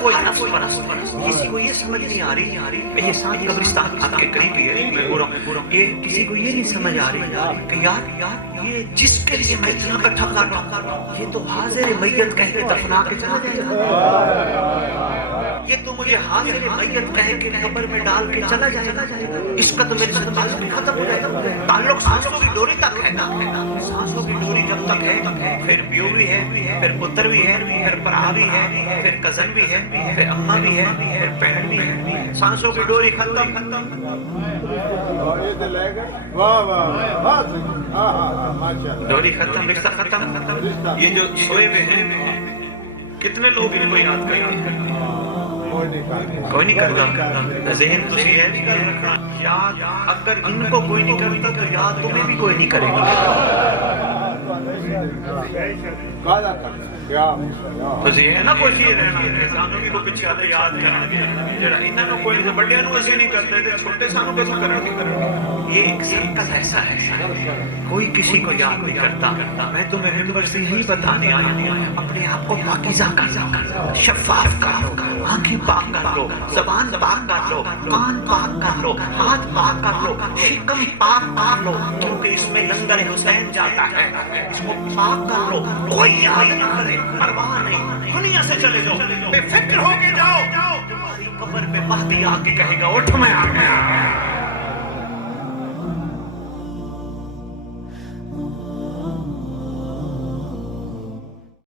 کوئی نفس پرست کسی کو یہ سمجھ نہیں آ رہی یہ ساتھ قبرستان آپ کے قریب ہی ہے، میں بول رہا ہوں یہ کسی کو یہ نہیں سمجھ آ رہی کہ یار یہ جس کے لیے میں اتنا اکٹھا کر رہا ہوں یہ تو حاضر میت کہہ کے دفنا کے چلا گیا، یہ تو مجھے حاضر میت کہہ کے قبر میں ڈال کے چلا جائے گا، اس کا تو میرے ساتھ تعلق ختم ہو جائے گا۔ تعلق سانسوں کی ڈوری تک ہے نا، سانسوں کی ڈوری جب تک ہے پھر پیو بھی ہے، پھر پتر بھی ہے، پھر برا بھی ہے، پھر کزن بھی ہے، پھر اماں بھی ہے، پھر بہن بھی ہے، سانسوں کی ڈوری ختم۔ ڈوری ختم، رشتہ ختم۔ یہ جو سوئے ہوئے ہیں کتنے لوگ ان کو یاد کریں؟ کوئی نہیں کرتا، ذہن تسی ہے یاد اگر ان کو کوئی نہیں کرتا تو یاد تمہیں بھی کوئی نہیں کرے گا۔ تسی ہے نا کوشش رہنا سانوں کی کو پیچھے آتے یاد کرنا جڑا انہاں نو کوئی بڑے نو اسی نہیں کرتے تے چھوٹے سانوں کے تو کرن یہ ایک سرکل ایسا ہے کوئی کسی کو یاد نہیں کرتا۔ میں تمہیں ممبر سے یہی بتانے آیا ہوں اپنے آپ کو پاکیزہ کر لو، شفاف کر لو، آنکھیں پاک کر لو، زبان پاک کر لو، کان پاک کر لو، ہاتھ پاک کر لو، شکم پاک کر لو، کیونکہ اس میں لنگر حسین جاتا ہے، اس کو پاک کر لو، کوئی یاد نہ کرے، پرواہ نہیں، دنیا سے چلے جاؤ، بے فکر ہو کے جاؤ، تمہاری قبر پہ مہدی آ کے کہے گا اٹھ میں آ گیا۔